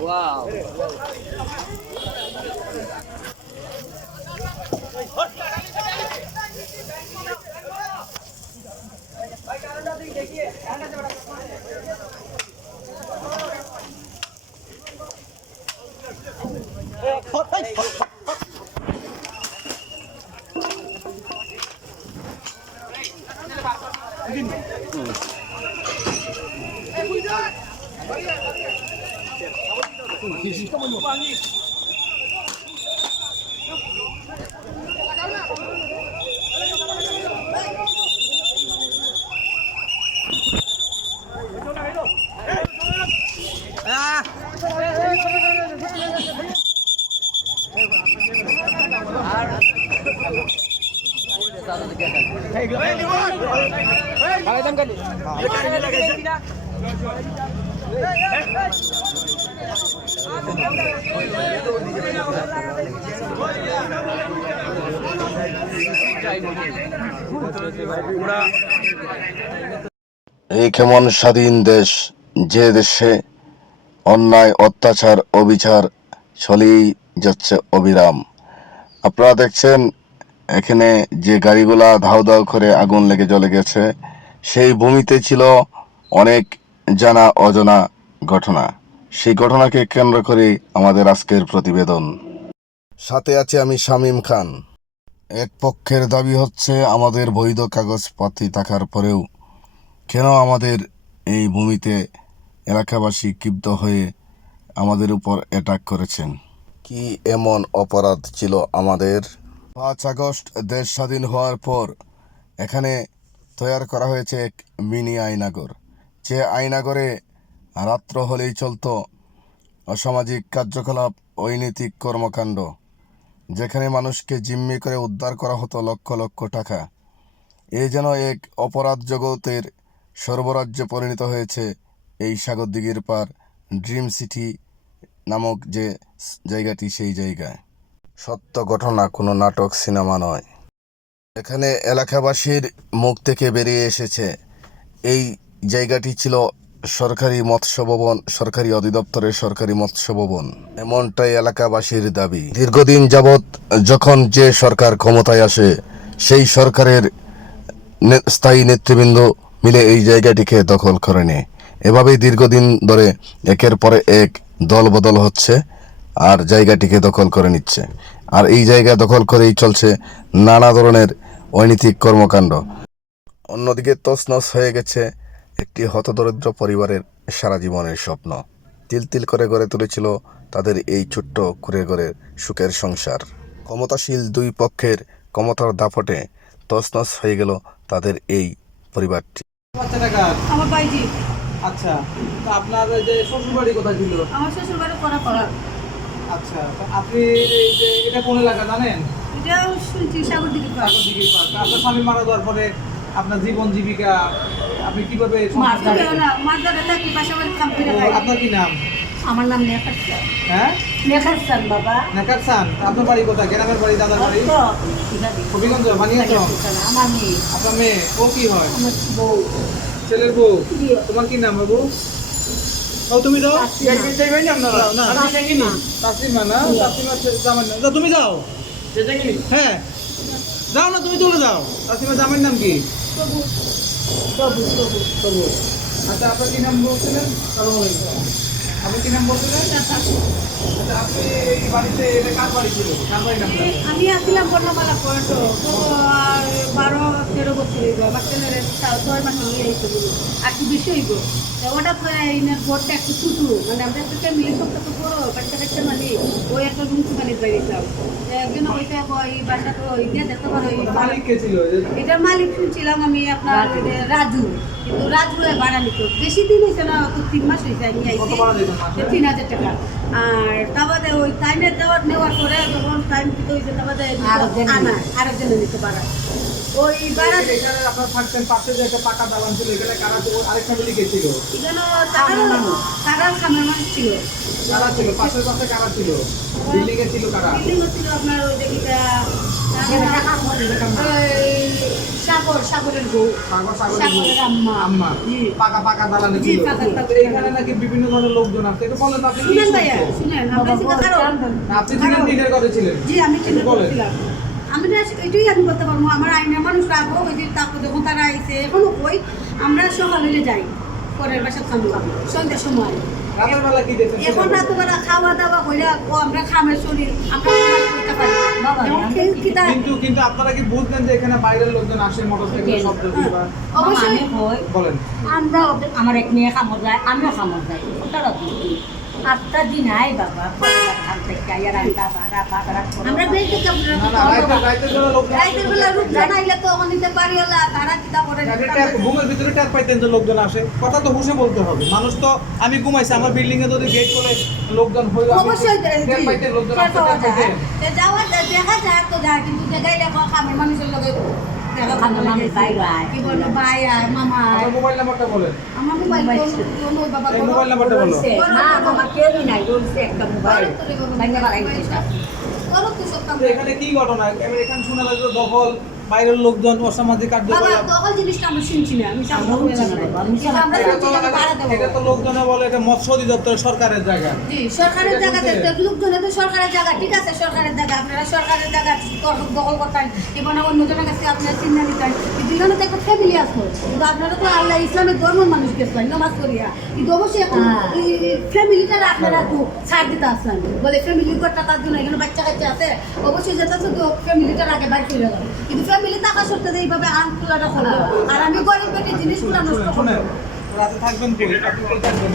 Wow. এই কেমন স্বাধীন দেশ, যে দেশে অন্যায় অত্যাচার অবিচার চলেই যাচ্ছে অবিরাম। আপনারা দেখছেন এখানে যে গাড়িগুলা ধাউ ধাউ করে আগুন লেগে জ্বলে গেছে, সেই ভূমিতে ছিল অনেক জানা অজানা ঘটনা। সেই ঘটনাকে কেন্দ্র করে আমাদের আজকের প্রতিবেদন। সাথে আছে আমি শামীম খান। এক পক্ষের দাবি হচ্ছে আমাদের বৈধ কাগজপাতি থাকার পরেও কেন আমাদের এই ভূমিতে এলাকাবাসী ক্ষিপ্ত হয়ে আমাদের উপর অ্যাটাক করেছেন। কি এমন অপরাধ ছিল আমাদের? 5 আগস্ট দেশ স্বাধীন হওয়ার পর এখানে তৈরি করা হয়েছে এক মিনি আয়নাগর। যে আয়নাগরে রাত্র হলেই চলত অসামাজিক কার্যকলাপ, অনৈতিক কর্মকাণ্ড, যেখানে মানুষকে জিম্মি করে উদ্ধার করা হতো লক্ষ লক্ষ টাকা। এ যেন এক অপরাধ জগতের সর্বরাজ্যে পরিণত হয়েছে এই সাগরদিঘির পার ড্রিম সিটি নামক যে জায়গাটি, সেই জায়গায়। সত্য ঘটনা, কোনো নাটক সিনেমা নয়। এখানে এলাকাবাসীর মুখ থেকে বেরিয়ে এসেছে এই জায়গাটি ছিল সরকারি মৎস্য ভবন, সরকারি অধিদপ্তরের সরকারি মৎস্য ভবন, এমনটাই এলাকাবাসীর দাবি। দীর্ঘদিন যাবৎ যখন যে সরকার ক্ষমতায় আসে, সেই সরকারের স্থায়ী নেতৃবৃন্দ মিলে এই জায়গাটিকে দখল করে নেয়। এভাবেই দীর্ঘদিন ধরে একের পরে এক দল বদল হচ্ছে আর জায়গাটিকে দখল করে নিচ্ছে। আর এই জায়গা দখল করেই চলছে নানা ধরনের অনৈতিক কর্মকাণ্ড। অন্যদিকে তছনছ হয়ে গেছে একটি হতদরিদ্র পরিবারের সারা জীবনের স্বপ্ন। তিল তিল করে গড়ে তুলেছিল তাদের এই ছোট্ট কুঁড়ে ঘরের সুখের সংসার। ক্ষমতাশীল দুই পক্ষের ক্ষমতার দাপটে তছনছ হয়ে গেল তাদের এই পরিবারটি। আমার ভাইজি। আচ্ছা, তো আপনার যে শ্বশুর বাড়ি কোথায় ছিল? আমার শ্বশুর বাড়ি করাপাড়া। আচ্ছা, তো আপনি এই যে এটা কোন এলাকা জানেন? এটা শুনছি সাগরদিঘির পার। সাগরদিঘির পার। আপনার স্বামী মারা যাওয়ার পরে আপনার জীবন জীবিকা আপনি কিভাবে মাঝে থাকি পাশাপাশি কাম করে খাই। আপনার কি নাম? আমার নাম নেখার খান। হ্যাঁ, নেখার খান বাবা। নেখার খান। আপনার বাড়ি কোথায়? গ্রামের বাড়ি, দাদার বাড়ি? হবিগঞ্জ, বানিয়াচং। আমার মেয়ে। আপনার মেয়ে? ও কি হয়? আমার বউ। ছেলের বউ। তোমার কি নাম বাবু? ও তুমি যাও। আপনারা না তাসলিমা না? তাসলিমা জামাই না? তুমি যাও। হ্যাঁ যাও না, তুমি চলে যাও। তাসলিমা জামাইয়ের নাম কি? তবু। আচ্ছা, আপনার কি নাম বলছিলেন? আপনি কি নাম বলছিলেন? আচ্ছা, আপনি এই বাড়িতে এটা কার বাড়ি ছিল? কার বাড়ি নামটা? আমি আসলাম বর্ণমালা পয়েন্ট 12-13 বছর হইব। আমার ছেলের 6 মাস নিয়ে এসেছিল আর কি বেশি হইব। ওটা ঘরটা একটু ছোটো, মানে আমরা একটা ফ্যামিলি সব তো বড় বাচ্চা কাচ্চা মানে ওই একটা মুন্সিপালির বাড়িছিলাম। একজন ওইটা ওই বাসা তো ওই দিয়ে দেখতে পারো। মালিক কে ছিল? এটার মালিক শুনছিলাম আমি আপনার রাজু, কিন্তু রাজু ভাড়া নিত বেশি দিন হয়েছে না, তো 3 মাস হয়েছে আমি আইছি। 3000 টাকা। আর তা বাদে ওই টাইমে নেওয়ার পরে যখন টাইম দিতে হয়েছে তা বাদে আরেকজনে নিতে পারা ওই ভাড়া। এখানে আপনার থাকতেন পাশে যে একটা পাকা দালান ছিল, এখানে কারা আরেক ফ্যামিলি কে ছিল? এখানে কারা খামের মানুষ ছিল। কারা ছিল পাশের পাশে? কারা ছিল? বিল্ডিং এ ছিল কারা? বিল্ডিং ছিল আপনার ওই যেটা সাগরের বউ, সাগরের আম্মা। আম্মা জি। পাকা দালালি জি, ছিল। পাকা দালালি। তো এখানে নাকি বিভিন্ন ধরনের লোকজন আছে, একটু বলেন তো আপনি কি শুনেন ভাইয়া, শুনছেন? শুনেন, আমরা ছিলাম কারণ আপনি ছিলেন টিনের কথা ছিলেন? জি, আমি চিন্তা বলেন। করছিলাম। আমি না এটাই আমি বলতে পারবো, আমার আইনের মানুষ রাখবো ওই যে তারপর যখন তারা আইসে এখনো কই আমরা সকাল হইলে যাই পরের বাসার সামনে সন্ধ্যার সময়। রাতের বেলা কি দেখছেন? এখন রাতবেলা খাওয়া দাওয়া কইরা ও আমরা খামের শরীর আমরা সবাই করতে পারি বাবা কিন্তু আপনারা কি বুঝলেন যে এখানে বাইরের লোকজন আসে মোটরসাইকেল শব্দ দিয়ে বা অবশ্যই বলেন? আমরা আমার এক মেয়ে কামড় যায়, আমিও কামড় যাই। ওটারও কি 8টা দিন আয় বাবা, খান থেকে আইয়া রান্না বাড়া বাড়া আমরা বেশ দেখে আপনারা না না রাতের বেলা লোকজন রাইতের বেলা রূপ জানাইলে তো অনিতে পারি হলা তারা কিতা করে ঘুমের ভিতরে ট্যাপ পাইতেন যে লোকজন আসে, কথা তো হুঁশে বলতে হবে। মানুষ তো আমি ঘুমাইছি, আমার বিল্ডিং এ যদি গেট খুলে লোকজন হইলো অবশ্যই ট্যাপ পাইতেন, লোকজন আসতে ট্যাপ পাইতেন। যাওয়া দেখা যায় তো যায় কিন্তু দেখাইলে খামের মানুষের লগে দেখা খামের মানুষ বাইরে আয়। কি বলবো ভাই আর মামা আয়। আপনার মোবাইল নাম্বারটা বলেন। আমার মোবাইল কোন বাবা এই মোবাইল নাম্বারটা বলো। না বাবা কেউই নাই, রয়েছে একটা মোবাইল বাইরে বাড়াই করো তো সব কাম তো এখানে কি ঘটনা? এখানে শোনা লাগলো দখল, বাইরের লোকজন অসামাজিক বাবা কার্যকলাপ। দখল জিনিসটা আমরা শুনছি না আমি সামনে আমরা এটা তো শুনছি না ভাড়া দেবো এটা তো লোকজনে বলে এটা মৎস্য অধিদপ্তর সরকারের জায়গা। জি সরকারের জায়গাতে লোকজনে তো সরকারের জায়গা ঠিক আছে, সরকারের জায়গা আপনারা সরকারের জায়গা দখল করতেন এবং অন্যজনের কাছে আপনারা চিন্তা নিতেন, কিন্তু এখানে তো একটা ফ্যামিলি আসতো, কিন্তু আপনারা তো আল্লাহ ইসলামের ধর্মের মানুষ গেছেন নামাজ করিয়া, কিন্তু অবশ্যই এখন ফ্যামিলিটা আপনারা একটু ছাড় দিতে আসছেন বলে ফ্যামিলি করতে তার জন্য এখানে বাচ্চা কাচ্চা আছে অবশ্যই যেটা তো ফ্যামিলিটার আগে বাইর করে গেল, কিন্তু ফ্যামিলি থাকা সত্ত্বেও এইভাবে আনখোলাটা করলো আর আমি গরিব বেটি জিনিসগুলো নষ্ট করবো। শুনেন, রাতে থাকবেন কই? আপনি কই থাকবেন?